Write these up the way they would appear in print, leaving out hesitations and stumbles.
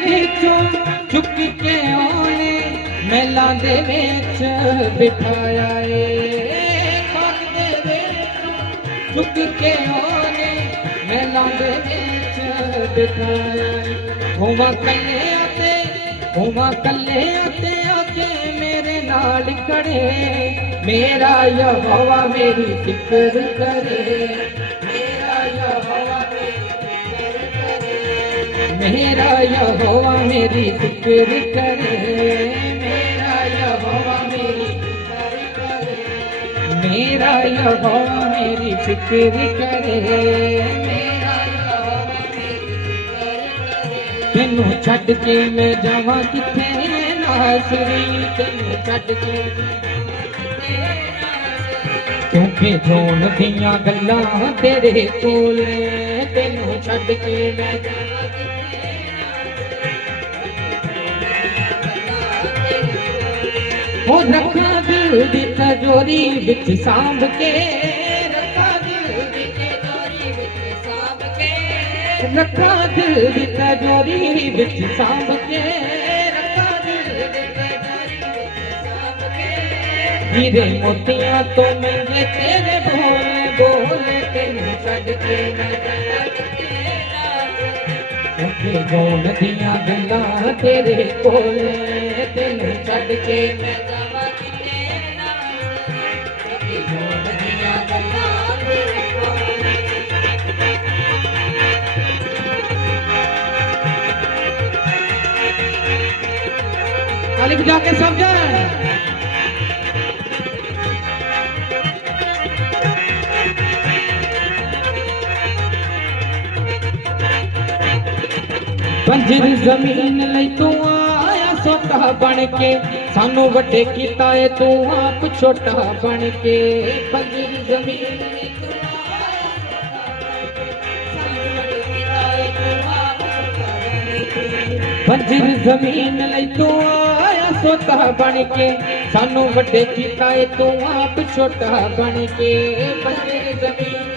विचों चुक के ओने महलां दे विच बिठाया ए खाक दे विचों चुक के ओने महलां दे विच बिठाया होवा कल्ले आते आके मेरे नाल खड़े मेरा यहोवा मेरी फिक्र करे मेरा यहोवा मेरी फिक्र करे मेरा यहोवा मेरी मेरा यहोवा मेरी फिक्र करे मेरा यहोवा तेनू छड्ड के मैं जावां किथे नासरी तेनू छड्ड के क्योंकि जोन दियां गल्लां तेरे कोल तेनू छड्ड के मैं ओ रखा दिल दी तिजोरी विच सांभ के रखा दिल दी तिजोरी विच सांभ के रखा दिल दी तिजोरी विच सांभ के रखा दिल दी तिजोरी विच सांभ के हीरे मोतियां तो महंगे तेरे बोले तेनू छड्ड के मैं क्योंकि जोन दियां गल्लां तेरे कोल तेनू छड्ड के मैं ताली बजा के सब जाए पंजर जमीन लई तू आया छोटा बन के सानू वड्डे कीता है तू आप छोटा बन के पंजर जमीन पंजर जमीन लई तू आया छोटा बन के सानू वड्डे कीता है तू आप छोटा बन के पंजर जमीन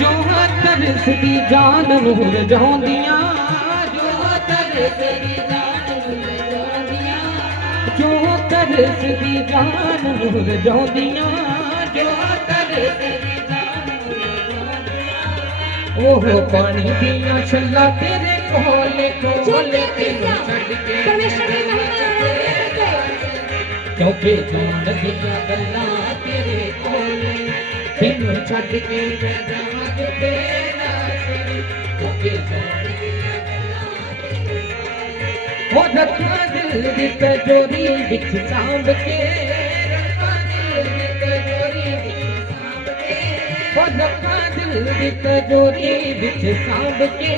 जो तरस दी जान नूर जांदियां जो तरस दी जान नूर जांदियां जो तरस दी जान नूर जांदियां जो तरस दी जान नूर जांदियां ओह पानी दियां छल्ला तेरे कोले कोले तेनू छड्ड के क्योंकि जान दियां गल्लां तेरे कोले तेनू छड्ड के मैं जावां किथे नासरी क्योंकि जान दियां गल्लां तेरे कोले ओ रखा दिल दी तिजोरी विच सांभ के रखा दिल दी तिजोरी विच सांभ के ओ रखा दिल दी तिजोरी विच सांभ के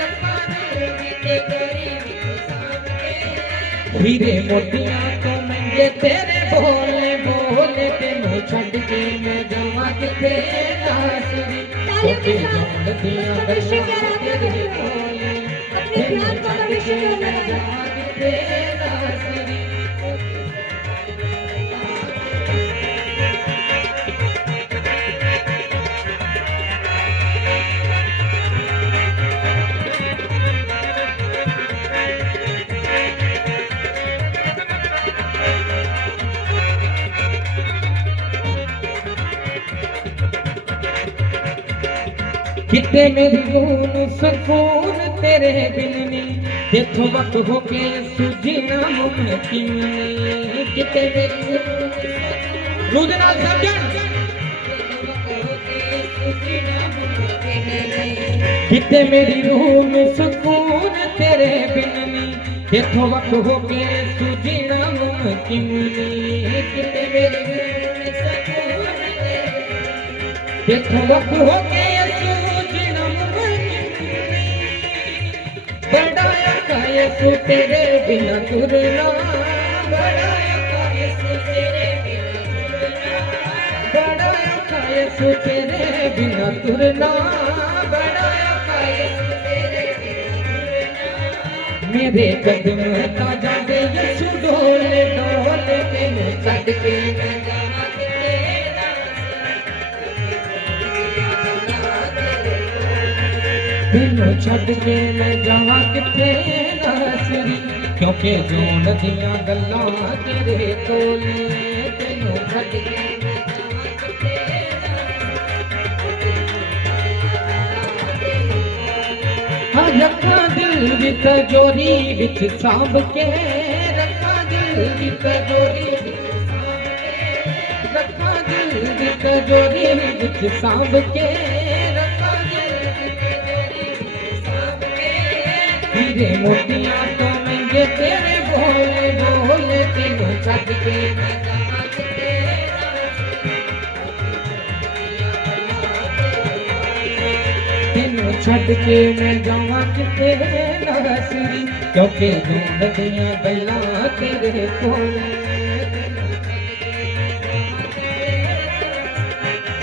रखा दिल दी तिजोरी विच सांभ के हीरे मोतियां तो महंगे तेरे बोले तेनू छड्ड के मैं जावां किथे नासरी क्योंकि जान दियां गल्लां तेरे कोले तेनू छड्ड के मैं जावां किथे नासरी किते मेरी रूह सुकून तेरे बिन नी देखो वक्त हो के सुजीना मुमकिन नी किते मेरी रूह दे नाल समझण किते मेरी रूह में सुकून तेरे बिन नी देखो वक्त हो के सुजीना मुमकिन नी किते मेरी रूह में सुकून देखो वक्त हो के यीशु तेरे बिना तुरना बड़ा यीशु तेरे बिना तुरना बड़ा यीशु तेरे बिना तुरना बड़ा यीशु तेरे बिना तुरना मेरे कदम ता जाते यीशु डोले डोले तेनू छड्ड के मैं जावां किथे तेनू छड़ के मैं जावां किथे नासरी, क्योंकि जोन दियां गल्लां तेरे कोल। तेनू छड़ के मैं जावां किथे नासरी, रखा दिल दी तिजोरी विच सांभ के, रखा दिल दी तिजोरी विच सांभ के, रखा दिल दी तिजोरी विच सांभ के, रखा दिल दी तिजोरी विच सांभ के। हीरे मोतियां तो महंगे तेरे बोले बोले, तेनू छड्ड के मैं जावां किथे नासरी, तेनू छड्ड के मैं जावां किथे नासरी, क्योंकि जोन दियां गल्लां तेरे कोल।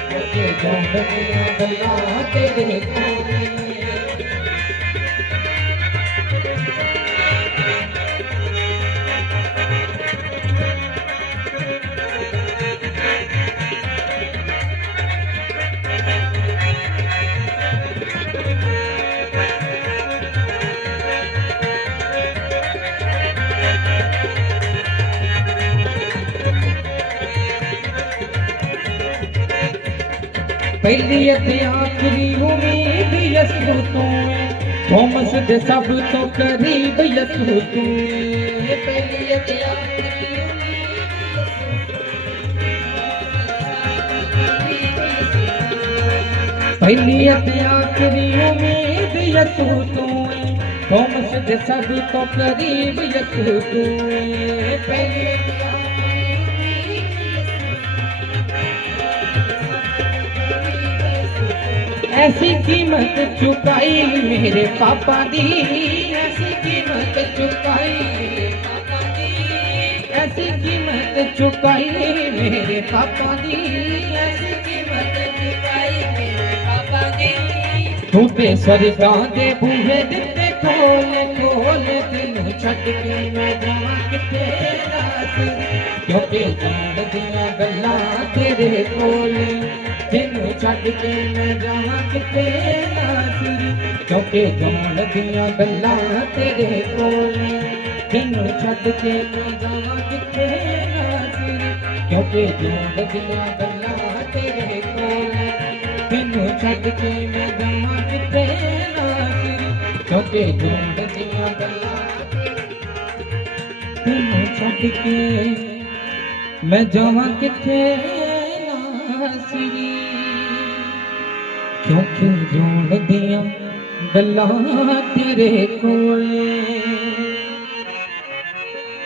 क्योंकि जोन दियां गल्लां तेरे कोल। पहली ते आखिरी उम्मीद यसू तू है, थॉमस दे सब तो करीब यसू तू है। पहली ते आखिरी उम्मीद यसू तू है, थॉमस दे सब तो करीब यसू तू है। पहली ऐसी कीमत चुकाई मेरे पापा दी, ऐसी कीमत चुकाई मेरे पापा दी, ऐसी कीमत चुकाई मेरे पापा दी, ऐसी कीमत चुकाई मेरे पापा दी। तू ते स्वर्गां दे बूहे दिते खोल खोल, तेनू छड्ड के मैं जावां किथे नासरी, क्योंकि जोन दियां गल्लां तेरे कोल। तेनू छड्ड के मैं जावां किथे नासरी, क्योंकि जोन दियां गल्लां तेरे कोल। तेनू छड्ड के मैं जावां किथे नासरी, क्योंकि जोन दियां गल्लां तेरे कोल। तेनू छड्ड के मैं जावां किथे नासरी, क्योंकि जोन दियां गल्लां तेनू छड्ड के मैं जावां किथे नासरी, क्योंकि जोन दियां गल्लां तेरे कोल।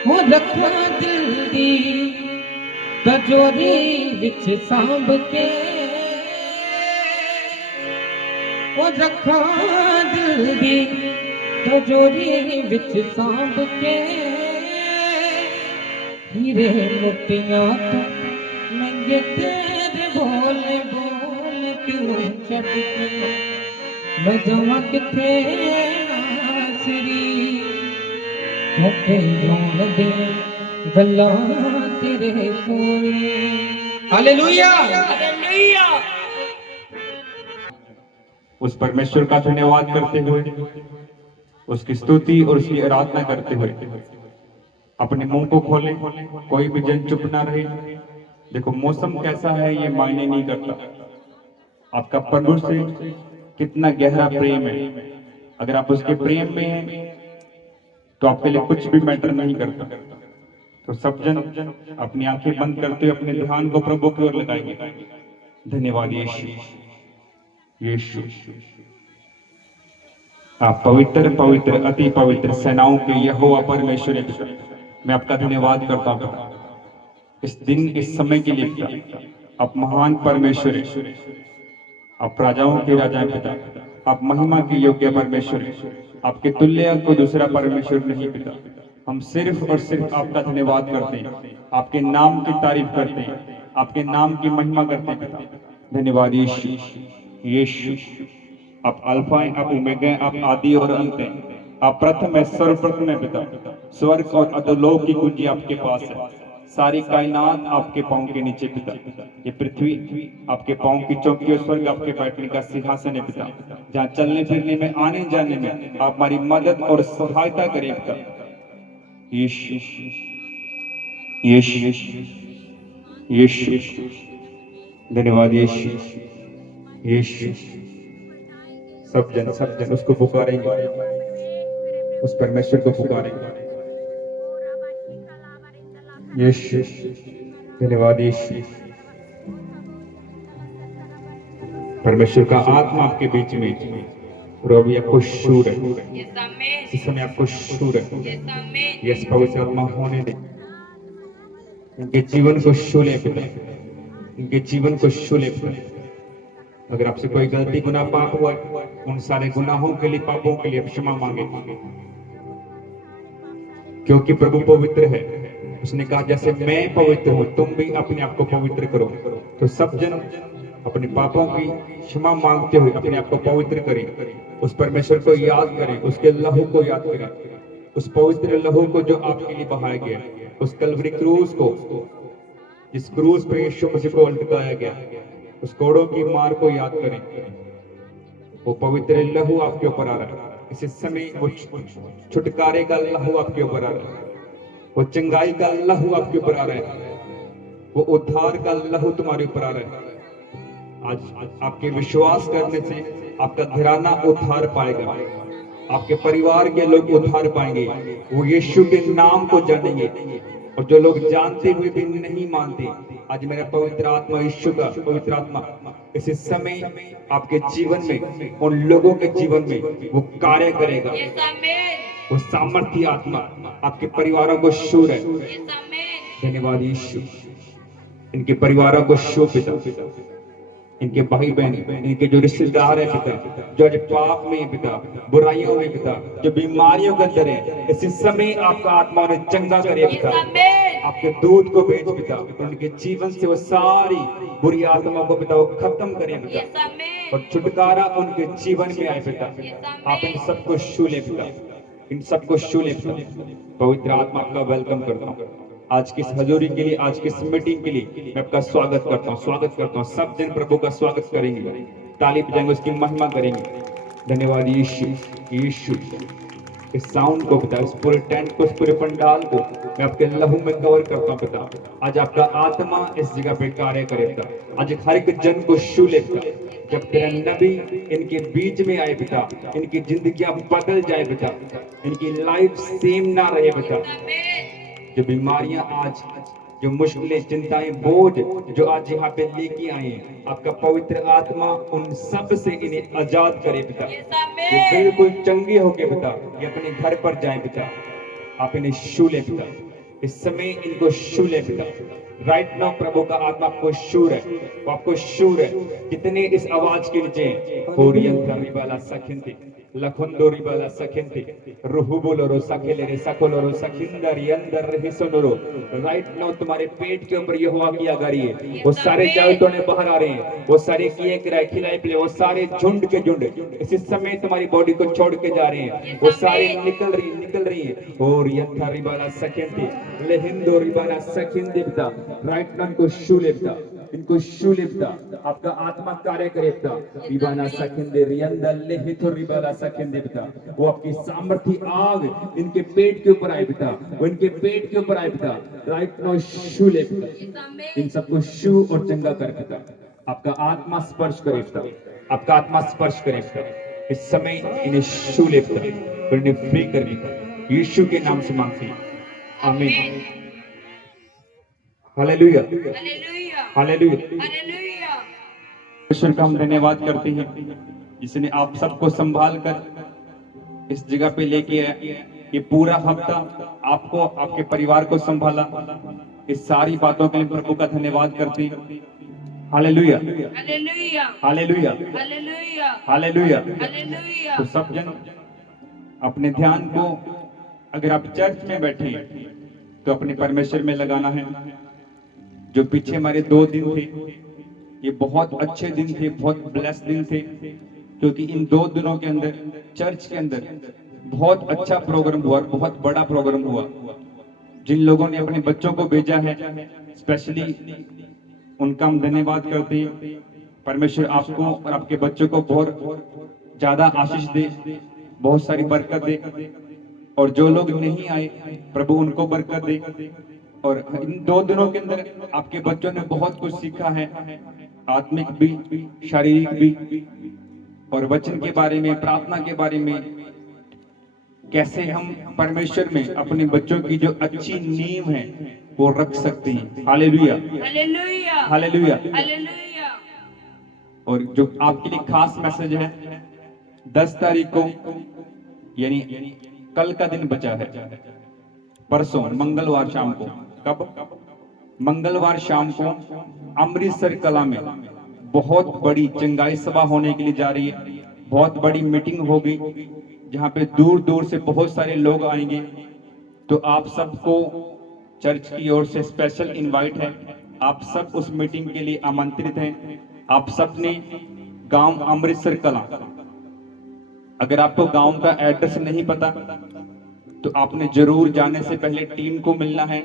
हो रखा दिल दी तिजोरी विच सांभ के, हो रखा दिल दी तिजोरी विच सांभ के। हीरे मोतियां तो महंगे तेरे बोले बोले, तेनू छड्ड के मैं जावां किथे नासरी, क्योंकि जोन दी गल्लां तेरे कोल। Hallelujah hallelujah. उस परमेश्वर का धन्यवाद करते हुए, उसकी स्तुति और उसकी आराधना करते हुए अपने मुंह को खोलें, कोई भी जन चुप ना रहे। देखो मौसम कैसा है ये मायने नहीं करता, आपका प्रभु से कितना गहरा प्रेम है। अगर आप उसके प्रेम में हैं तो आपके लिए कुछ भी मैटर नहीं करता। तो सब जन अपनी आंखें बंद करते हुए अपने ध्यान को प्रभु की ओर लगाएंगे। धन्यवाद यीशु, यीशु आप पवित्र पवित्र अति पवित्र सेनाओं के यहोवा परमेश्वर, मैं आपका धन्यवाद करता हूं इस दिन इस समय के लिए पिता। आप महान परमेश्वर, आप राजाओं के राजा पिता, आप महिमा के योग्य परमेश्वर, आपके तुल्य को दूसरा परमेश्वर नहीं पिता। हम सिर्फ और सिर्फ आपका धन्यवाद करते हैं, आपके नाम की तारीफ करते हैं, आपके नाम की महिमा करते हैं पिता। धन्यवाद यीशु, यीशु आप अल्फा हैं, आप ओमेगा हैं, आप आदि और अंत हैं, आप प्रथम है, सर्वप्रथम है पिता। स्वर्ग और अधोलोक की कुंजी आपके पास है। सारी कायनात आपके पांव के नीचे पिता। ये पृथ्वी आपके पांव की चौकी और स्वर्ग आपके बैठने का सिंहासन है पिता। जहाँ चलने फिरने में, आने जाने में आप हमारी मदद और सहायता करें पिता। यीशु यीशु यीशु, धन्यवाद यीशु यीशु। सब जन उसको पुकारेंगे, उस परमेश्वर को पुकारेंगे। यीशु, धन्यवाद यीशु। परमेश्वर का आत्मा आपके बीच में, और अभी आपको शूर है, इस समय आपको शूर है। यस, पवित्र आत्मा होने दे, इनके जीवन को छूले पिता, इनके जीवन को छूले पिता। अगर आपसे कोई गलती गुनाह पाप हुआ, उन सारे गुनाहों के लिए, पापों के लिए क्षमा मांगे, क्योंकि प्रभु पवित्र है। उसने कहा जैसे मैं पवित्र हूं तुम भी अपने आप को पवित्र करो। तो सब जन अपने पापों की क्षमा मांगते हुए अपने आप को पवित्र करें, उस परमेश्वर को याद करें, उसके लहू को याद करें, उस पवित्र लहू को जो आपके लिए बहाया गया, उस कलवरी क्रूस को, जिस क्रूस पर यीशु मसीह को लटकाया गया, उस कोड़ों की मार को याद करें। वो पवित्र लहू आपके ऊपर आ रहा है इस समय। वो छुटकारे का लहू आपके ऊपर आ रहा है, वो चंगाई का लहू आपके ऊपर आ रहा है, वो उद्धार का लहू तुम्हारे ऊपर आ रहा है। आज आपके विश्वास करने से आपका घराना उद्धार पाएगा, आपके परिवार के लोग उद्धार पाएंगे, वो यीशु के नाम को जानेंगे। और जो लोग जानते हुए भी नहीं मानते, आज मेरा पवित्र आत्मा, यीशु का पवित्र आत्मा इस समय आपके जीवन में, उन लोगों के जीवन में वो कार्य करेगा। वो सामर्थ्य आत्मा आपके परिवारों को छू रहे। धन्यवाद यीशु। इनके परिवारों को छू पिता, इनके भाई बहन, इनके जो रिश्तेदार है पिता, जो आज पाप में पिता, बुराइयों में पिता, जो बीमारियों के अंदर है, इसी समय आपका आत्मा उन्हें चंगा करे पिता। आपके दूध को भेज पिता, उनके जीवन से वो सारी बुरी आत्मा को पिता वो खत्म करे पिता, और छुटकारा उनके जीवन में आए पिता। आप इन सबको छू ले पिता, इन सबको छू ले पिता। पवित्र आत्मा आपका वेलकम करता हूँ आज की इस हजूरी के लिए, आज की इस मीटिंग के लिए मैं आपका स्वागत करता हूँ, स्वागत करता हूँ। सब जन प्रभु का स्वागत करेंगे, ताली बजाएंगे, उसकी महिमा करेंगे। धन्यवाद यीशु यीशु। इस साउंड को पिता, इस पूरे टेंट को, इस पूरे पंडाल को मैं आपके लहू में कवर करता हूँ पिता। आज आपका आत्मा इस जगह पे कार्य करे पिता। आज हर एक जन को छू ले पिता। जब तेरा नबी इनके बीच में आए पिता, इनकी जिंदगियां बदल जाए पिता, इनकी लाइफ सेम ना रहे पिता। जो बीमारियां आज, जो मुश्किलें, चिंताएं, बोझ जो आज यहाँ पे लेके आए हैं, आपका पवित्र आत्मा उन सब से इन्हें आजाद करे पिता। ये बिल्कुल चंगे होके पिता, ये अपने घर पर जाए पिता। आप इन्हें छू ले पिता, इस समय इनको छू ले पिता। राइट नाउ प्रभु का आत्मा आपको शूर है, वो आपको शूर है। कितने इस आवाज के नीचे लखुंदो रिबाला सखिंते रुहुबुलो रो सखेले रे सकोलो रो सखिंदर यंदर हिसोनोरो। राइट नाउ तुम्हारे पेट के ऊपर यहोवा की आगारी है। वो सारे जालतोने बाहर आ रहे हैं, वो सारे किए किराए खिलाए पिलाए, वो सारे झुंड के झुंड इसी समय तुम्हारी बॉडी को छोड़ के जा रहे हैं। वो सारे निकल रही है। और यंथा रिबाला सखिंते लेहिंदो रिबाला सखिंदे पिता। राइट नाउ इनको शू ले पिता, इनको शू ले पिता। आपका आत्मा कार्य करे पिता। रिबाना सखिंदे रियंदल लेहितो रिबाला सखिंदे पिता। वो आपकी सामर्थ्य आग इनके पेट के ऊपर आए पिता, वो इनके पेट के ऊपर आए पिता। राइट नाउ शू ले पिता, इन सबको शू और चंगा कर पिता। आपका आत्मा स्पर्श करे पिता, आपका आत्मा स्पर्श करे पिता। इस समय इन्हें शू ले पिता, और इन्हें फ्री कर पिता। यीशु के नाम से मांगते हैं, आमीन। Hallelujah, hallelujah. ईश्वर का हम धन्यवाद करते हैं जिसने आप सबको संभाल कर इस जगह पे लेके आया। ये पूरा हफ्ता आपको, आपके परिवार को संभाला। इस सारी बातों के लिए प्रभु का धन्यवाद करते हैं। Hallelujah, hallelujah, hallelujah. तो सब जन अपने ध्यान को, अगर आप चर्च में बैठे हैं तो अपने परमेश्वर में लगाना है। जो पीछे हमारे 2 दिन थे, ये बहुत अच्छे दिन थे, बहुत ब्लेस्ड दिन थे, क्योंकि इन 2 दिनों के अंदर चर्च के अंदर बहुत अच्छा प्रोग्राम हुआ, बहुत बड़ा प्रोग्राम हुआ। जिन लोगों ने अपने बच्चों को भेजा है, स्पेशली उनका हम धन्यवाद करते हैं। परमेश्वर आपको और आपके बच्चों को बहुत ज्यादा आशीष दे, बहुत सारी बरकत दे। और जो लोग नहीं आए, प्रभु उनको बरकत दे। और इन 2 दिनों के अंदर आपके बच्चों ने बहुत कुछ सीखा है, आत्मिक भी, शारीरिक भी, और वचन के बारे में, प्रार्थना के बारे में, कैसे हम परमेश्वर में अपने बच्चों की जो अच्छी नींव है वो रख सकते हैं। Hallelujah, hallelujah, hallelujah. हालेलुया। और जो आपके लिए खास मैसेज है, 10 तारीख को यानी कल का दिन बचा है, परसों मंगलवार शाम को। कब? मंगलवार शाम को अमृतसर कला में बहुत बड़ी चंगाई सभा होने के लिए जा रही है। बहुत बड़ी मीटिंग होगी जहां पे दूर दूर से बहुत सारे लोग आएंगे। तो आप सबको चर्च की ओर से स्पेशल इनवाइट है। आप सब उस मीटिंग के लिए आमंत्रित हैं। आप सब ने गांव अमृतसर कला, अगर आपको गांव का एड्रेस नहीं पता तो आपने जरूर जाने से पहले टीम को मिलना है।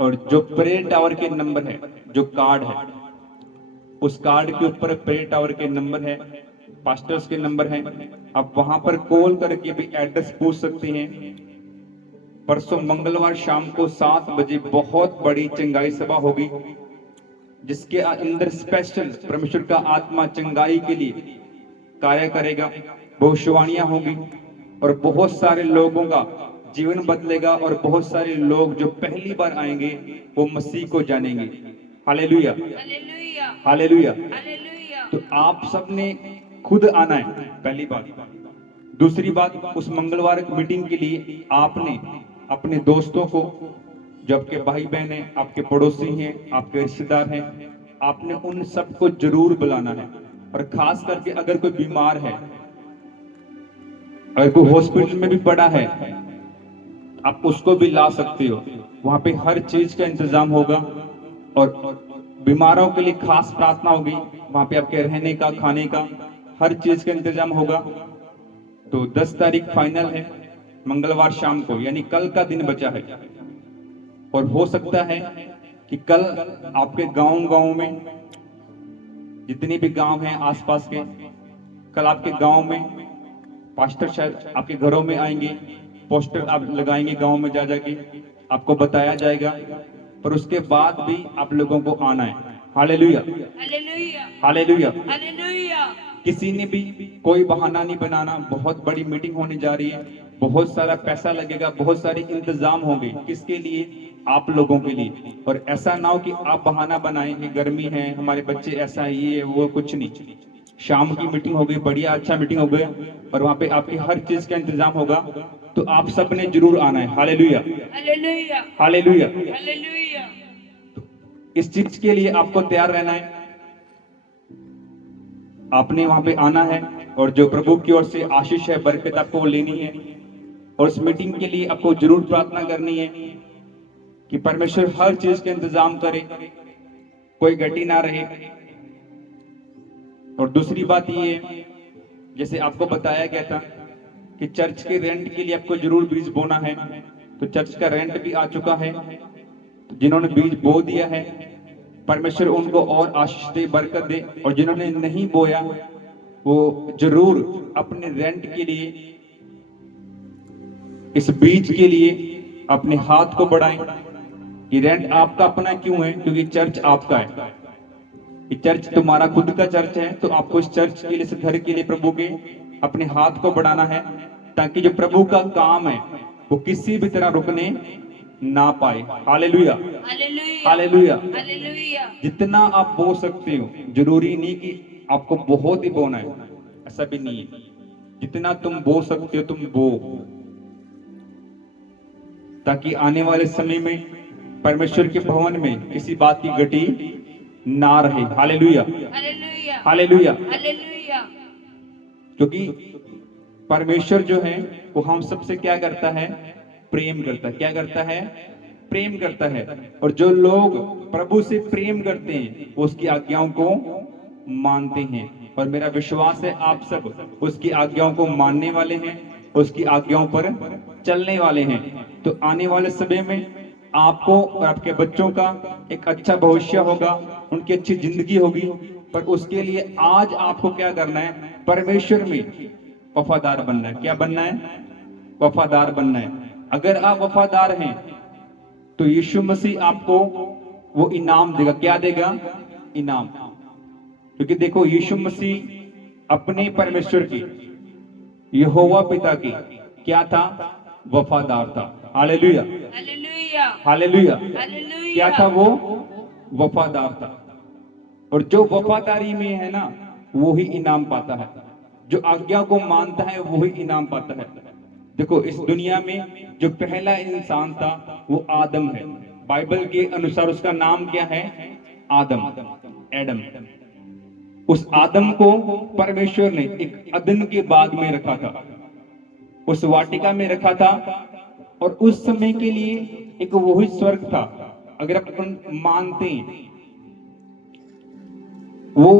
और जो प्रेयर टावर के नंबर है, जो कार्ड है, उस कार्ड के ऊपर प्रेयर टावर के नंबर है, पास्टर्स के नंबर है। आप वहां पर कॉल करके भी एड्रेस पूछ सकते हैं। परसों मंगलवार शाम को 7 बजे बहुत बड़ी चंगाई सभा होगी, जिसके अंदर स्पेशल परमेश्वर का आत्मा चंगाई के लिए कार्य करेगा। भविष्यवाणियां होगी और बहुत सारे लोगों का जीवन बदलेगा। और बहुत सारे लोग जो पहली बार आएंगे वो मसीह को जानेंगे। Hallelujah, hallelujah, hallelujah. हालेलुया। तो आप सब ने खुद आना है, पहली बात। दूसरी बात, उस मंगलवार मीटिंग के लिए आपने अपने दोस्तों को, जो आपके भाई बहन हैं, आपके पड़ोसी हैं, आपके रिश्तेदार हैं, आपने उन सबको जरूर बुलाना है। और खास करके अगर कोई बीमार है, अगर कोई हॉस्पिटल में भी पड़ा है, आप उसको भी ला सकते हो। वहां पे हर चीज का इंतजाम होगा। और बीमारों के लिए खास प्रार्थना होगी। वहां पे आपके रहने का, खाने का, हर चीज का इंतजाम होगा। तो 10 तारीख फाइनल है, मंगलवार शाम को, यानी कल का दिन बचा है। और हो सकता है कि कल आपके गांव में, जितने भी गांव हैं आसपास के, कल आपके गांव में पास्टर शायद आपके घरों में आएंगे, पोस्टर आप लगाएंगे गांव में, जा जाके आपको बताया जाएगा। पर उसके बाद भी आप लोगों को आना है। Hallelujah, hallelujah, hallelujah. हालेलुया। किसी ने भी कोई बहाना नहीं बनाना। बहुत बड़ी मीटिंग होने जा रही है, बहुत सारा पैसा लगेगा, बहुत सारे इंतजाम होंगे। किसके लिए? आप लोगों के लिए। और ऐसा ना हो कि आप बहाना बनाएं कि गर्मी है, हमारे बच्चे, ऐसा ये वो, कुछ नहीं। शाम की मीटिंग होगी, बढ़िया अच्छा मीटिंग होगी, और वहां पे आपकी हर चीज का इंतजाम होगा। तो आप सब ने जरूर आना है। Hallelujah, hallelujah, hallelujah. हालेलुया। इस चीज के लिए आपको तैयार रहना है। आपने वहां पे आना है और जो प्रभु की ओर से आशीष है, बरकत आपको वो लेनी है। और इस मीटिंग के लिए आपको जरूर प्रार्थना करनी है कि परमेश्वर हर चीज का इंतजाम करे, कोई गटी ना रहे। और दूसरी बात ये, जैसे आपको बताया गया था कि चर्च के रेंट के लिए आपको जरूर बीज बोना है। तो चर्च का रेंट भी आ चुका है। तो जिन्होंने बीज बो दिया है, परमेश्वर उनको और आशीष दे, बरकत दे। और जिन्होंने नहीं बोया, वो जरूर अपने रेंट के लिए, इस बीज के लिए अपने हाथ को बढ़ाएं। ये रेंट आपका अपना क्यों है? क्योंकि चर्च आपका है। ये चर्च तुम्हारा खुद का चर्च है। तो आपको इस चर्च के लिए, इस घर के लिए प्रभु के अपने हाथ को बढ़ाना है, ताकि जो प्रभु का काम है वो किसी भी तरह रुकने ना पाए। Hallelujah, hallelujah, hallelujah. हालेलुया। जितना आप बो सकते हो, जरूरी नहीं कि आपको बहुत ही बोना है, ऐसा भी नहीं है। जितना तुम बो सकते हो तुम बो, ताकि आने वाले समय में परमेश्वर के भवन में किसी बात की गटी ना रहे। Hallelujah, hallelujah, hallelujah. हालेलुया। क्योंकि परमेश्वर जो है वो हम सबसे क्या करता है? प्रेम करता है। क्या करता है? प्रेम करता है। और जो लोग प्रभु से प्रेम करते हैं वो उसकी आज्ञाओं को मानते हैं। और मेरा विश्वास है आप सब उसकी आज्ञाओं को मानने वाले हैं, उसकी आज्ञाओं पर चलने वाले हैं। तो आने वाले समय में आपको और आपके बच्चों का एक अच्छा भविष्य होगा, उनकी अच्छी जिंदगी होगी। पर उसके लिए आज आपको क्या करना है? परमेश्वर में वफादार बनना है। क्या बनना है? वफादार बनना है। अगर आप वफादार हैं तो यीशु मसीह आपको वो इनाम देगा। क्या देगा? इनाम। क्योंकि देखो, यीशु मसीह अपने परमेश्वर की, यहोवा पिता की क्या था? वफादार था। Hallelujah, hallelujah, hallelujah. हालेलुया। क्या था वो? वफादार था। और जो वफादारी में है ना, वो ही इनाम पाता है। जो आज्ञा को मानता है वो ही इनाम पाता है। देखो, इस दुनिया में जो पहला इंसान था वो आदम है। बाइबल के अनुसार उसका नाम क्या है? आदम, एडम। उस आदम को परमेश्वर ने एक अदन के बाग में रखा था, उस वाटिका में रखा था। और उस समय के लिए एक वही स्वर्ग था। अगर अपन मानते हैं, वो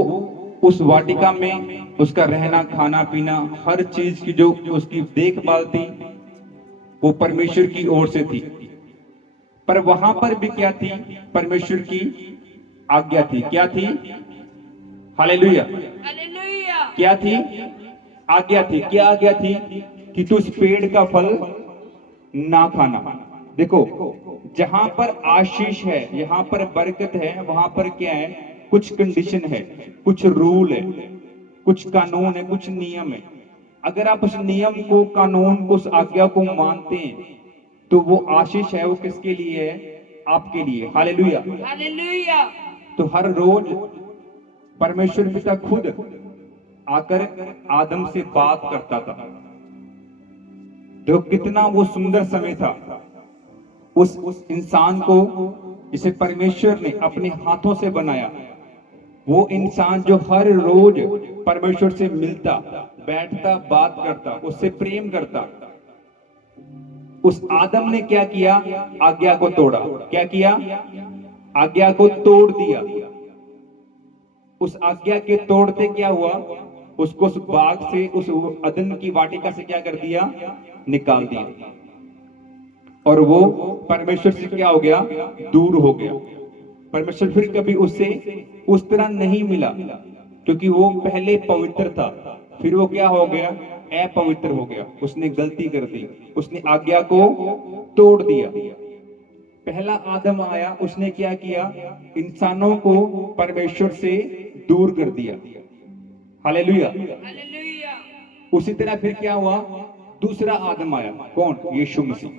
उस वाटिका में उसका रहना, खाना पीना, हर चीज की जो उसकी देखभाल थी वो परमेश्वर की ओर से थी। पर वहां पर भी क्या थी? परमेश्वर की आज्ञा थी। क्या थी? हालेलुया। हालेलुया, क्या थी? आज्ञा थी। क्या आज्ञा थी? कि तू उस पेड़ का फल ना खाना। देखो, जहां पर आशीष है, यहां पर बरकत है, वहां पर क्या है? कुछ कंडीशन है, कुछ रूल है, कुछ कानून है, कुछ नियम है। अगर आप उस नियम को, कानून को, उस आज्ञा को मानते हैं तो वो आशीष है, वो किसके लिए है? आपके लिए। हालेलुया। हालेलुया। तो हर रोज परमेश्वर पिता खुद आकर आदम से बात करता था। देखो कितना वो सुंदर समय था। उस इंसान को जिसे परमेश्वर ने अपने हाथों से बनाया, वो इंसान जो हर रोज परमेश्वर से मिलता, बैठता, बात करता, उससे प्रेम करता। उस आदम ने क्या किया? आज्ञा को तोड़ा। क्या किया? आज्ञा को तोड़ दिया। उस आज्ञा के तोड़ते क्या हुआ? उसको उस बाग से, उस अदन की वाटिका से क्या कर दिया? निकाल दिया। और वो परमेश्वर से क्या हो गया? दूर हो गया। परमेश्वर फिर कभी उससे उस तरह नहीं मिला, क्योंकि वो पहले पवित्र था, फिर वो क्या हो गया? अपवित्र हो गया। उसने गलती कर दी, उसने आज्ञा को तोड़ दिया। पहला आदम आया, उसने क्या किया? इंसानों को परमेश्वर से दूर कर दिया। हालेलुया। हालेलुया, उसी तरह फिर क्या हुआ? दूसरा आदम आया। कौन? यीशु मसीह।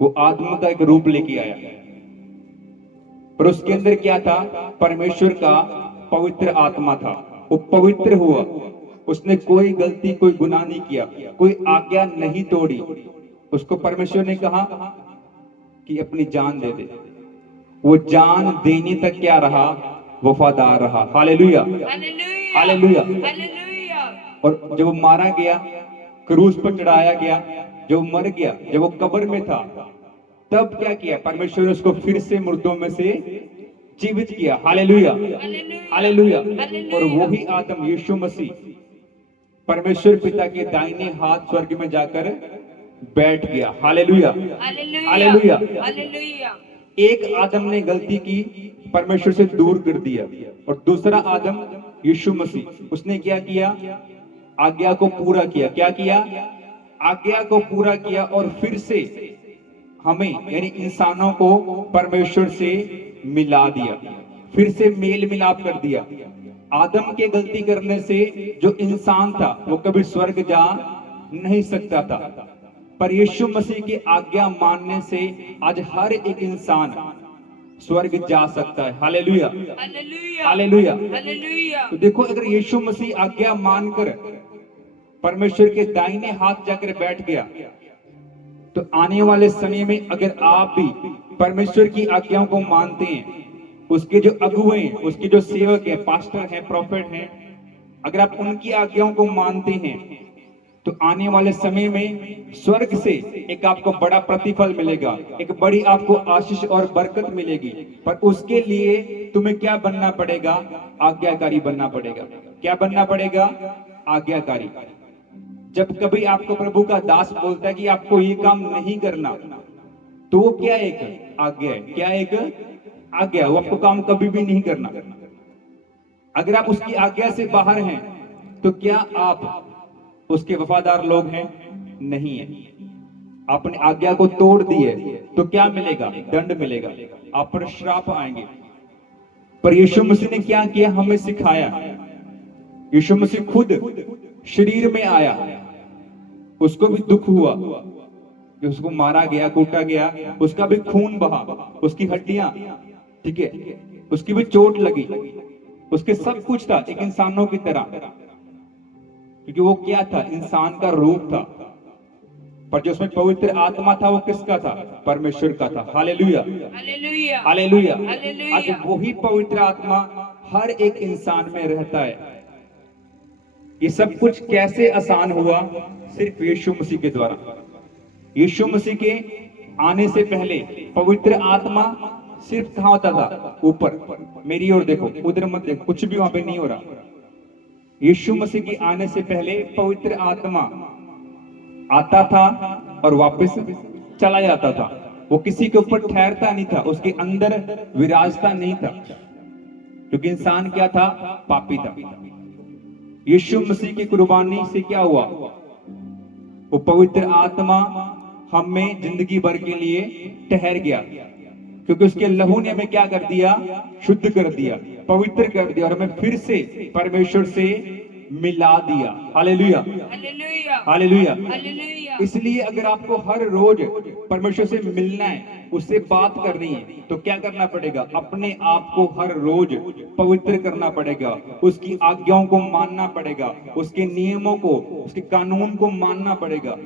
वो आदम का एक रूप लेके आया, पर उसके अंदर क्या था? परमेश्वर का पवित्र आत्मा था। वो पवित्र हुआ, उसने कोई गलती, कोई गुनाह नहीं किया, कोई आज्ञा नहीं तोड़ी। उसको परमेश्वर ने कहा कि अपनी जान दे दे। वो जान देने तक क्या रहा? वफादार रहा। Hallelujah, hallelujah, hallelujah. हालेलुया। और जब वो मारा गया, क्रूस पर चढ़ाया गया, जब वो मर गया, जब वो कब्र में था, तब क्या किया? परमेश्वर ने उसको फिर से मुर्दों में से जीवित किया। Hallelujah, hallelujah. और वही आदम, यीशु मसीह, परमेश्वर पिता के दाहिने हाथ स्वर्ग में जाकर बैठ गया। Hallelujah, hallelujah. हालेलुया। एक आदम ने गलती की, परमेश्वर से दूर कर दिया, और दूसरा आदम यीशु मसीह, उसने क्या किया? आज्ञा को पूरा किया। क्या किया? आज्ञा को पूरा किया, और फिर से हमें, यानी इंसानों को, परमेश्वर से मिला दिया, फिर से मेल मिलाप कर दिया। आदम के गलती करने से जो इंसान था वो कभी स्वर्ग जा नहीं सकता था, पर यीशु मसीह की आज्ञा मानने से आज हर एक इंसान स्वर्ग जा सकता है। Hallelujah, hallelujah, hallelujah. हालेलुया। तो देखो, अगर यीशु मसीह आज्ञा मानकर परमेश्वर के दाहिने हाथ जाकर बैठ गया, तो आने वाले समय में अगर आप भी परमेश्वर की आज्ञाओं को मानते हैं, उसके जो अगुए हैं, उसके जो सेवक हैं, पास्टर हैं, प्रॉफिट हैं, अगर आप उनकी आज्ञाओं को मानते हैं, तो आने वाले समय में स्वर्ग से एक आपको बड़ा प्रतिफल मिलेगा, एक बड़ी आपको आशीष और बरकत मिलेगी। पर उसके लिए तुम्हें क्या बनना पड़ेगा? आज्ञाकारी बनना पड़ेगा। क्या बनना पड़ेगा? आज्ञाकारी। जब कभी आपको प्रभु का दास बोलता है कि आपको ये काम नहीं करना, तो वो क्या एक आज्ञा है, क्या एक आज्ञा, वो आपको काम कभी भी नहीं करना। अगर आप उसकी आज्ञा से बाहर हैं तो क्या आप उसके वफादार लोग हैं? नहीं है। आपने आज्ञा को तोड़ दिए तो क्या मिलेगा? दंड मिलेगा, आप पर श्राप आएंगे। पर यीशु मसीह ने क्या किया? हमें सिखाया। यीशु मसीह खुद शरीर में आया, उसको भी दुख हुआ कि उसको मारा गया, कूटा गया, उसका भी खून बहा, उसकी हड्डियां, ठीक है, उसकी भी चोट लगी, उसके सब कुछ था एक इंसानों की तरह, क्योंकि वो क्या था? इंसान का रूप था। पर जो उसमें पवित्र आत्मा था वो किसका था? परमेश्वर का था। Hallelujah, hallelujah, hallelujah. हालेलुया। आज वही पवित्र आत्मा हर एक इंसान में रहता है। ये सब कुछ कैसे आसान हुआ? सिर्फ यीशु मसीह के द्वारा। यीशु मसीह के आने से पहले पवित्र आत्मा सिर्फ कहां होता था? ऊपर। मेरी ओर देखो, उधर मत देखो, कुछ भी वहां पे नहीं हो रहा। यीशु मसीह के आने से पहले पवित्र आत्मा आता था और वापस चला जाता था। वो किसी के ऊपर ठहरता नहीं था, उसके अंदर विराजता नहीं था, क्योंकि इंसान क्या था? पापी था। यीशु मसीह की कुर्बानी से क्या हुआ? वो पवित्र आत्मा हम में जिंदगी भर के लिए ठहर गया, क्योंकि उसके लहू ने हमें क्या कर दिया? शुद्ध कर दिया, पवित्र कर दिया, और हमें फिर से परमेश्वर से मिला दिया। Hallelujah, hallelujah, hallelujah. हालेलुया। इसलिए अगर आपको हर रोज परमेश्वर से मिलना है, उससे बात करनी है, तो क्या करना पड़ेगा? अपने आप को हर रोज पवित्र करना पड़ेगा, उसकी आज्ञाओं को मानना पड़ेगा, उसके नियमों को, उसके कानून को मानना पड़ेगा,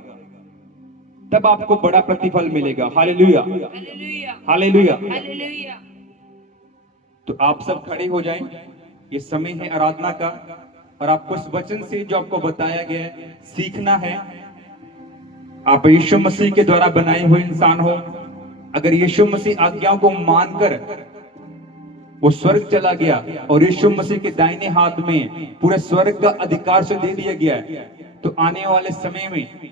तब आपको बड़ा प्रतिफल मिलेगा। Hallelujah, hallelujah, hallelujah. हालेलुया। तो आप सब खड़े हो जाएं, ये समय है आराधना का, और आपको इस वचन से जो आपको बताया गया है सीखना है। आप यीशु मसीह के द्वारा बनाए हुए इंसान हो। अगर यीशु मसीह आज्ञाओं को मानकर वो स्वर्ग चला गया और यीशु मसीह के दाहिने हाथ में पूरे स्वर्ग का अधिकार से दे दिया गया है, तो आने वाले समय में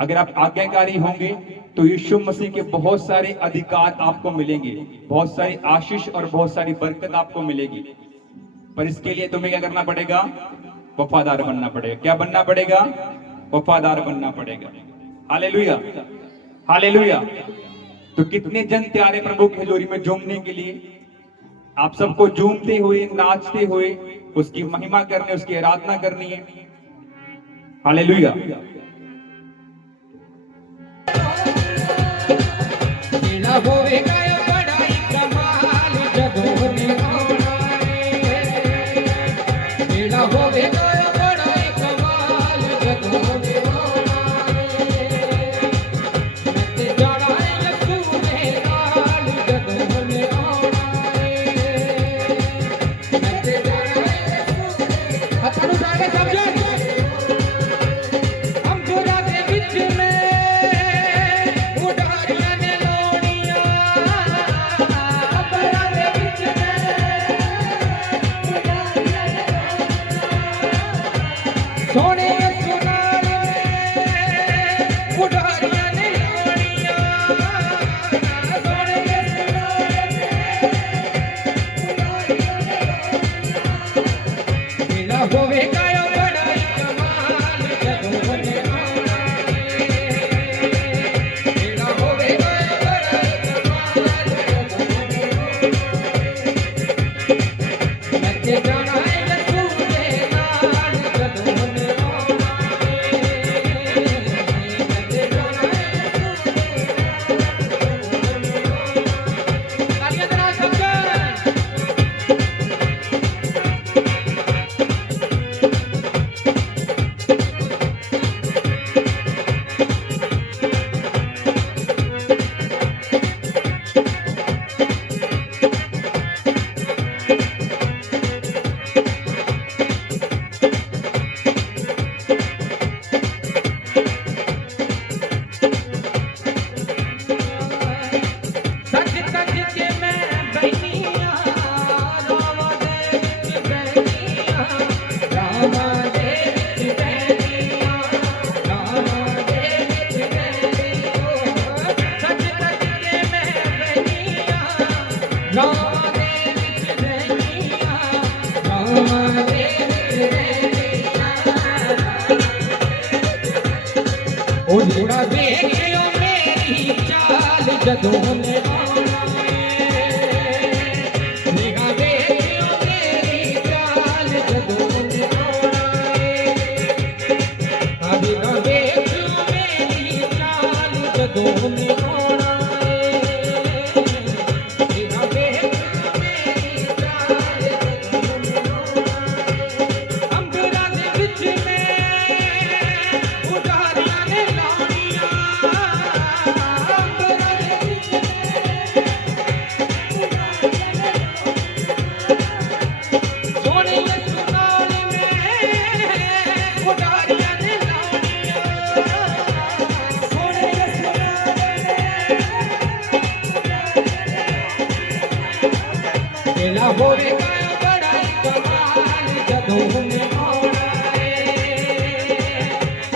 अगर आप आज्ञाकारी होंगे तो यीशु मसीह के बहुत सारे अधिकार आपको मिलेंगे, बहुत सारी आशीष और बहुत सारी बरकत आपको मिलेगी। पर इसके लिए तुम्हें क्या करना पड़ेगा? वफादार बनना पड़ेगा। क्या बनना पड़ेगा? वफादार बनना पड़ेगा। Hallelujah, hallelujah. तो कितने जन तैयार प्रभु की हजूरी में झूमने के लिए? आप सबको झूमते हुए, नाचते हुए उसकी महिमा करने, उसकी आराधना करनी है। हालेलुया। होवेगा बड़ाई कमाल जगों में आना रे, मेला होवेगा बड़ाई कमाल जगों में आना रे, मत जाना यीशु ने नाल जगों में आना रे, मत जाना यीशु ने। अपन सारे समझो, हम पूरा दे बिच में उड़ारियां ने लोनियां ਉਹ ਥੋੜਾ ਦੇਖਿਓ ਮੇਰੀ ਚਾਲ ਜਦੋਂ ਨੇ ਆਉਣਾ ਏ ਨਿਗਾਹ ਦੇਖਿਓ ਮੇਰੀ ਚਾਲ ਜਦੋਂ ਨੇ ਆਉਣਾ ਏ ਆਦੀ ਨਾ ਦੇਖਿਓ ਮੇਰੀ ਚਾਲ ਜਦੋਂ ਨੇ ਆਉਣਾ ਏ ਨਿਗਾਹ ਦੇਖਿਓ ਮੇਰੀ ਚਾਲ ਜਦੋਂ ਨੇ ਆਉਣਾ ਏ ਅੰਬਰਾਂ ਦੇ ਵਿੱਚ ਉਡਾਰੀਆਂ ਨੇ ਲਾਉਣੀਆਂ ਅੰਬਰਾਂ ਦੇ ਵਿੱਚ ਸੋਹਣੇ ਸੁਨਾਲ ਨੇ ਉਡਾਰੀਆਂ ਨੇ ਲਾਉਣੀਆਂ ਸੋਹਣੇ ਦਿਲਾ ਹੋਵੇਗਾ ਬੜਾ ਹੀ ਕਮਾਲ ਜਦੋਂ ਮੈਂ ਆਉਣਾ ਏ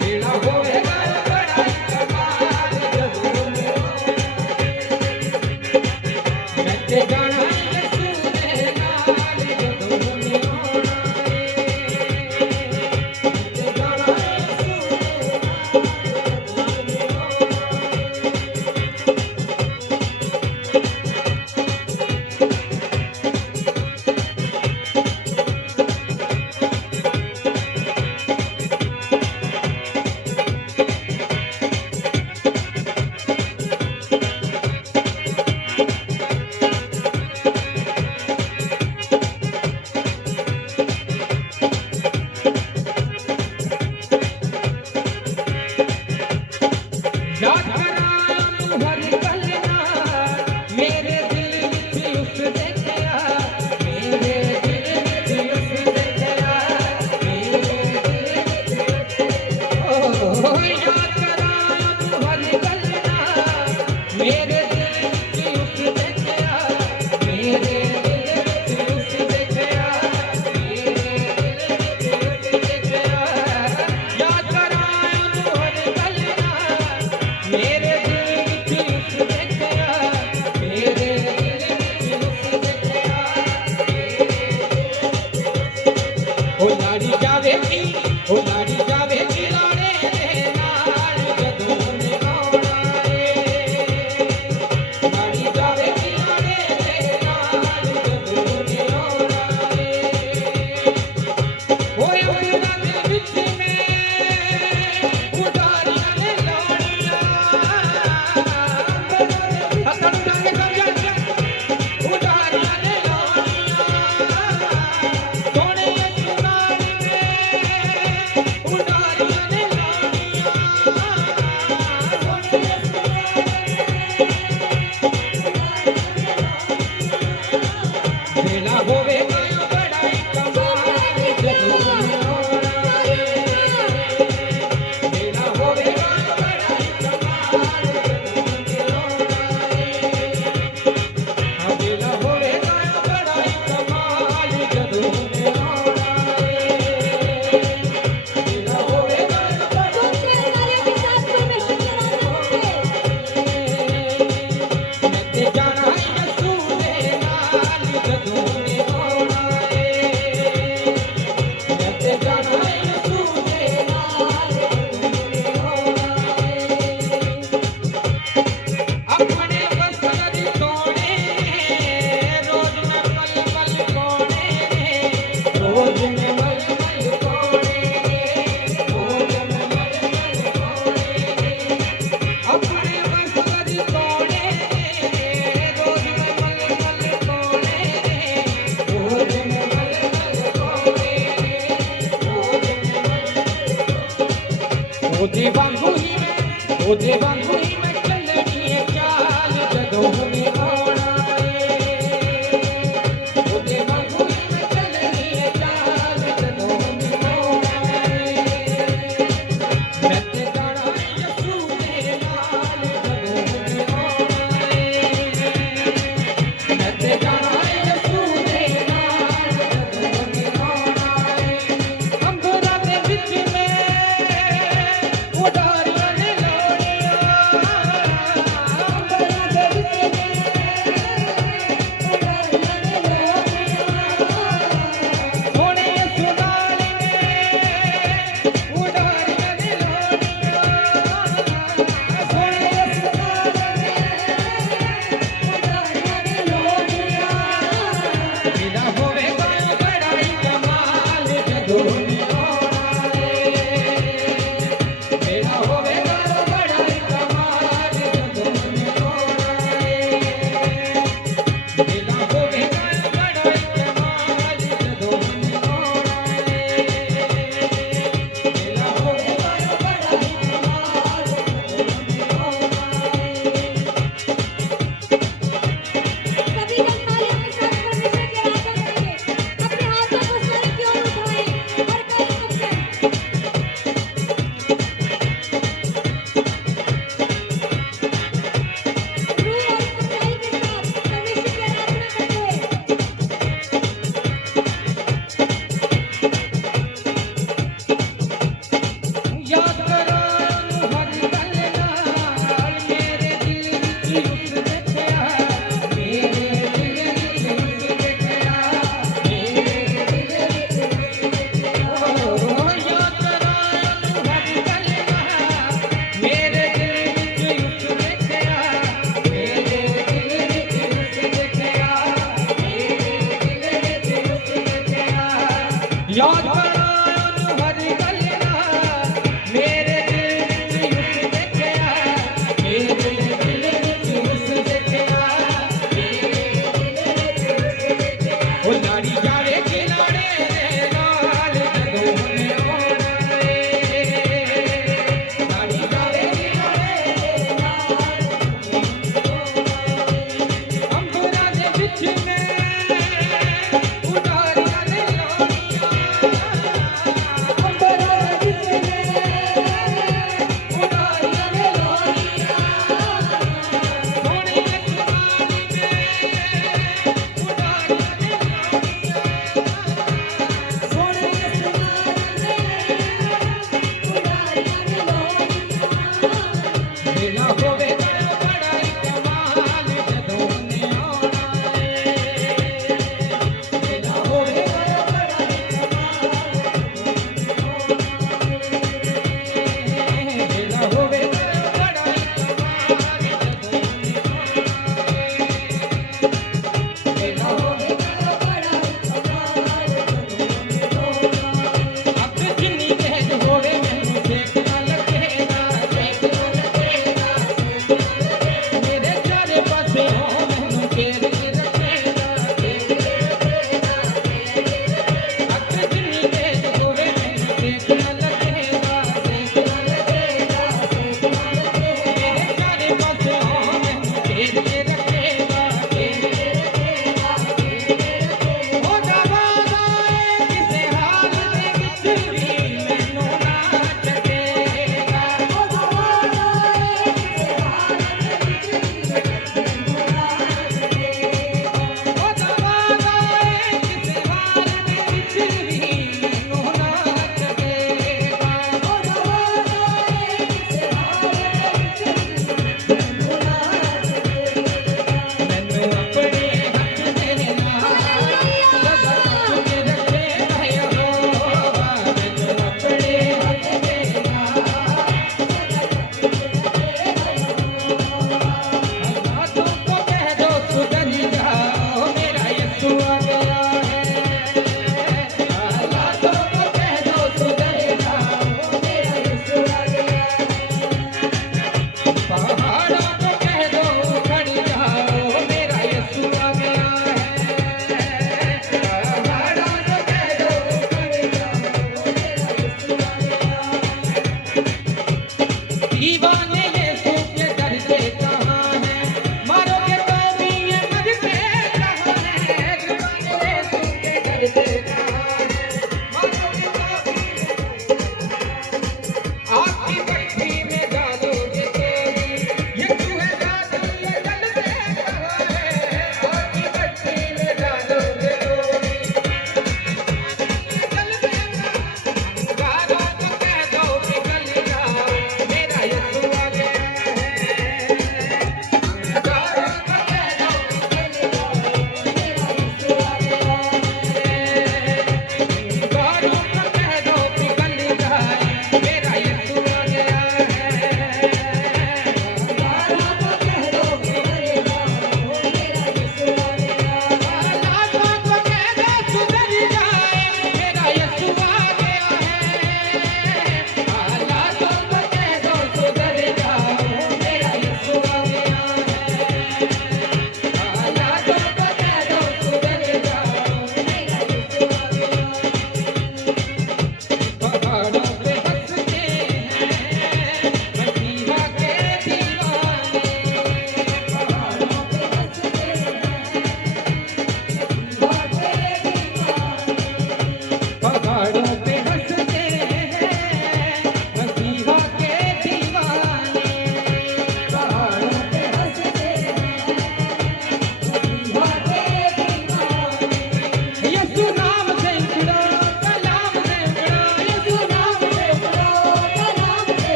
ਦਿਲਾ ਹੋਵੇਗਾ ਬੜਾ ਹੀ ਕਮਾਲ ਜਦੋਂ ਮੈਂ ਮੈਂ ਤੇ ਜਾਣਾ ਯਿਸੂ ਦੇ ਨਾਲ ਜਦੋਂ ਮੈਂ ਆਉਣਾ ਏ ਮੈਂ ਤੇ ਜਾਣਾ ਯਿਸੂ ਦੇ ਨਾਲ ਜਦੋਂ ਮੈਂ ਆਉਣਾ ਏ याद कराऊं हर पल ना मेरे दिल में उस देखया मेरे दिल में उस देखया मेरे दिल ओ याद कराऊं हर पल ना मेरे दिल में उस देखया मेरे दिल में उस देखया मेरे दिल में उस देखया याद कराऊं हर पल ना मेरे दिल में उस देखया मेरे दिल में उस देखया ओ लाड़ी जावेगी ओ लाड़ी जावेगी लाड़े दे नाल जदों ने आउणा ए लाड़ी जावेगी लाड़े दे नाल जदों ने आउणा ए ओए अंबरां दे विच उडारियां ने लाउणीਆਂ ਹੱਥਾਂ ਨੂੰ ਲਾ ਕੇ ਸਮਝਾ ਉਡਾਰੀਆਂ ਨੇ ਲਾਉਣੀਆਂ ਸੋਹਣੇ ਸੁਨਾਲ ਨੇ ਉਡਾਰੀਆਂ ਨੇ ਲਾਉਣੀਆਂ ਸੋਹਣੇ ਦਿਲਾ ਹੋਵੇਗਾ ਬੜਾ ਹੀ ਕਮਾਲ ਜਦੋਂ ਆਉਣਾ ਏ ਦਿਲਾ ਹੋਵੇਗਾ ਬੜਾ ਹੀ ਕਮਾਲ ਜਦੋਂ ਆਉਣਾ ਏ ਆ ਦਿਲਾ ਹੋਵੇਗਾ ਬੜਾ ਹੀ ਕਮਾਲ ਜਦੋਂ ਆਉਣਾ ਏ ਦਿਲਾ ਹੋਵੇਗਾ ਬੜਾ दूसरे नारियों के साथ परमेश्वर की आराधना करें। मैं ते जाना यीशु दे नाल जदों ने आउणा ए मैं ते जाना यीशु दे नाल जदों ने आउणा ए अपने वस्त्र दी तोड़े रोज मैं पल पल कोड़े रोज मैं पल पल कोड़े रोज मैं पल पल कोड़े अपने वस्त्र दी तोड़े रोज मैं पल पल कोड़े रोज मैं पल पल कोड़े रोज मैं ओदे वांगू ही मैं चलनी है चाल जदों ने आउणा ए ओदे वांगू ही मैं चलनी है चाल जदों ने आउणा ए मैं ते जाना यीशु दे नाल जदों ने आउणा ए मैं ते जाना यीशु दे नाल जदों ने आउणा ए अंबरां दे विच उडारियां ने लाउणीਆਂ अंबरां दे विच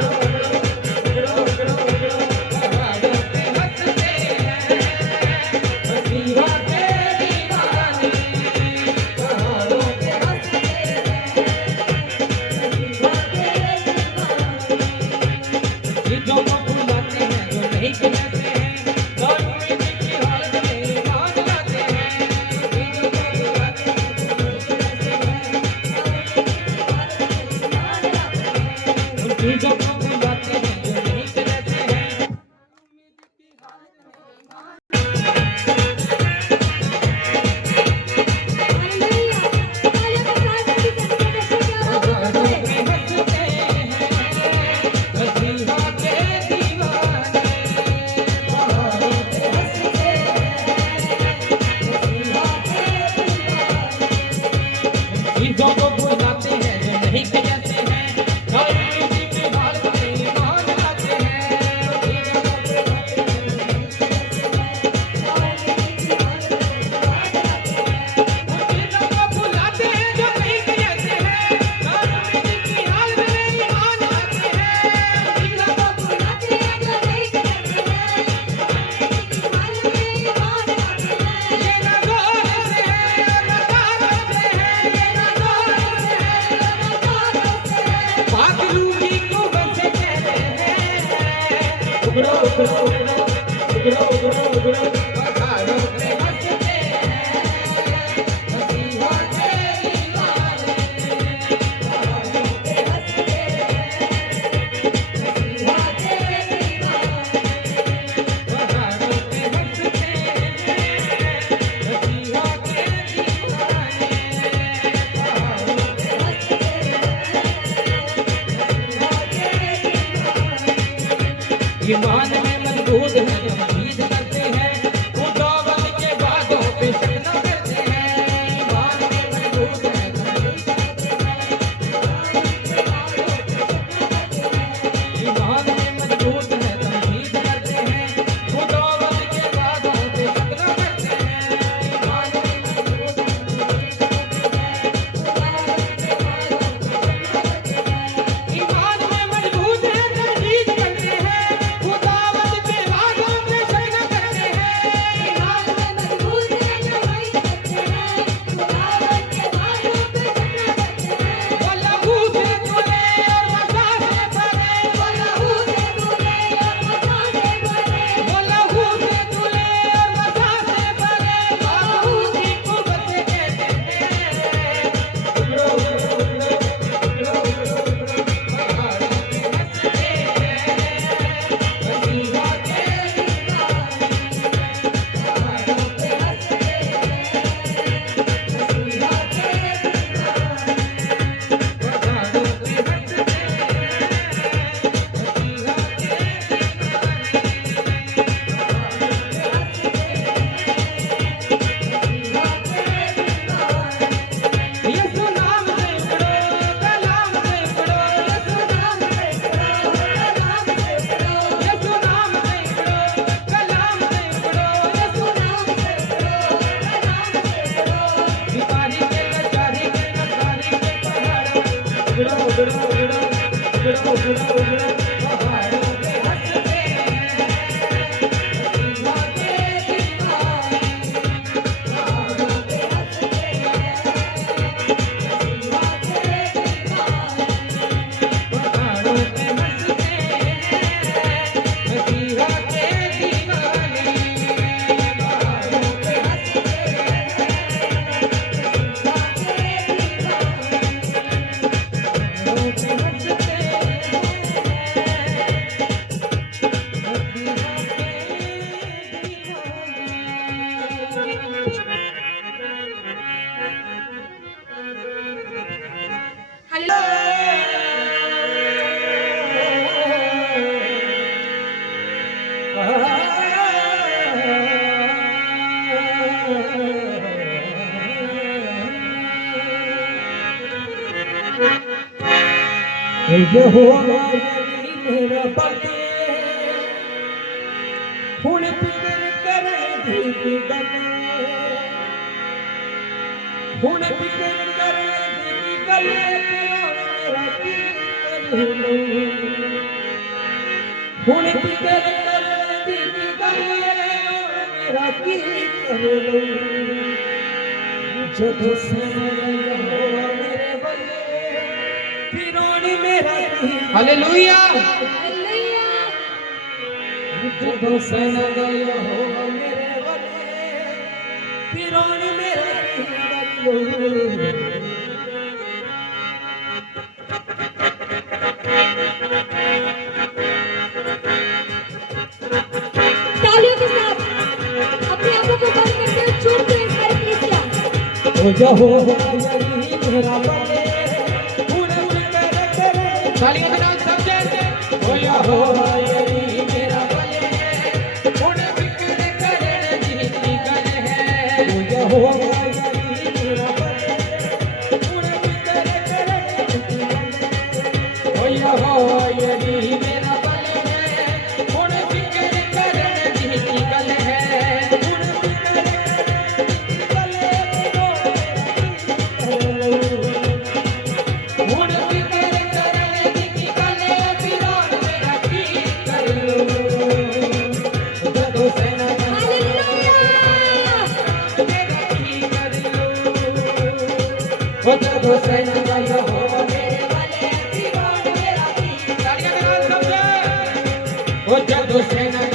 हालेलुया तालियों के साथ सभी संगीत देखो क्या बात है चीजों को भुलाते हैं जो नहीं कहते हैं और किसी की बात नहीं मान लाते चीजों को भुलाते हैं जो नहीं कहते हैं और किसी की हाल में नहीं मान लाते चीजों को भुलाते हैं जो नहीं कहते हैं हाल में ईमान लाते हैं ये ना जोर से है ना ताकत से है ये ना जोर से है ना ताकत से है पागलू की कुवत से कहते हैं उगरो उगरो उगरो उगरो उगरो उगरो पहाड़ों पे हंसते हैं मसीहा के दीवाने पहाड़ों पे हंसते हैं मसीहा के दीवाने पहाड़ों पे हंसते हैं मसीहा के दीवाने पहाड़ों पे ईमान में मजबूत है जब जीत करते हैं खुदावंद के वादों पे शक न करते हैं ईमान में मजबूत है जब जीत करते हैं ईमान में मजबूत है जब जीत करते हैं खुदावंद के वादों पे शक न करते हैं ईमान में मजबूत है ईमान में मजबूत है जब जीत करते हैं खुदावंद के वादों पे शक न करते हैं ईमान में मजबूत है जो नहीं करते हैं खुदावंद के वादों पे शक न करते हैं वो लहू से धुले और मसा से भरे वो लहू से धुले और मसा से भरे वो लहू से धुले और मसा से भरे लहू की कुवत से कहते हैं उगरो उगरो उगरो उगरो उगरो उगरो पहाड़ों पे हंसते हैं मसीहा के दीवाने पहाड़ों पे हंसते हैं मसीहा के दीवाने पहाड़ों पे हंसते यीशु नाम से पढ़ो कलाम से पढ़ो यीशु नाम से पढ़ो कलाम से पढ़ो यीशु नाम से पढ़ो कलाम से पढ़ो यीशु नाम से पढ़ो कलाम से पढ़ो भिखारी के लाचारी के नकारी के पहाड़ों उगड़ो उगड़ो उगड़ो उगड़ो उगड़ो उगड़ो पहाड़ों पे हंसते हैं मसीहा के दीवाने पहाड़ों पे हंसते हैं मसीहा के दीवाने पहाड़ों पे हंसते हैं मसीहा के दीवाने पहाड़ों पे हंसते यहोवा मेरा पति हुण फिक्र करे दी गल हुण फिक्र करे दी गल मेरा की करूं ਹੁਣ ਫਿਕਰ ਕਰਨ ਦੀ ਗੱਲ ਮੇਰਾ ਕੀ ਕਰ ਲਊ ਜਦੋਂ ਸਮਾਂ ਹੋਆ ਮੇਰੇ ਵੱਲੇ ਫਿਰ ਹੁਣ ਮੇਰਾ ਕੀ ਹਾਲੇਲੂਇਆ हालेलुया ਜਦੋਂ ਸਮਾਂ ਹੋਆ ਮੇਰੇ ਵੱਲੇ ਫਿਰ ਹੁਣ ਮੇਰਾ ਕੀ ਕਰ ਲਊ तालियों के साथ अपनी आंखों को बंद करके चुप के सारे कलीसिया ओ यहोवा यही मेरा बले हुन फिकर करे तालियों के साथ सब जन ओ यहोवा यही मेरा बले हुन फिकर करे जीती गल है ओ यहोवा यही मेरा बले हुन फिकर करे जीती गल है ओ यहोवा यही मेरा बले हुन फिकर करे जीती गल है हुन फिकर ਹੁਣ ਫਿਕਰ ਕਰਨ ਦੀ ਕੀ ਗੱਲ ਫਿਰੌਨ ਮੇਰਾ ਕੀ ਕਰ ਲਊ ਜਦੋਂ ਸੈਨਾ हालेलुया ਮੇਰਾ ਕੀ ਕਰ ਲਊ ਉਹ ਜਦੋਂ ਸੈਨਾ ਦਾ ਯਹੋਵਾ ਮੇਰੇ ਵਾਲੇ ਫਿਰੌਨ ਮੇਰਾ ਕੀ ਤਾੜੀਆਂ ਦੇ ਨਾਲ ਸਮਝੋ ਉਹ ਜਦੋਂ ਸੈਨਾ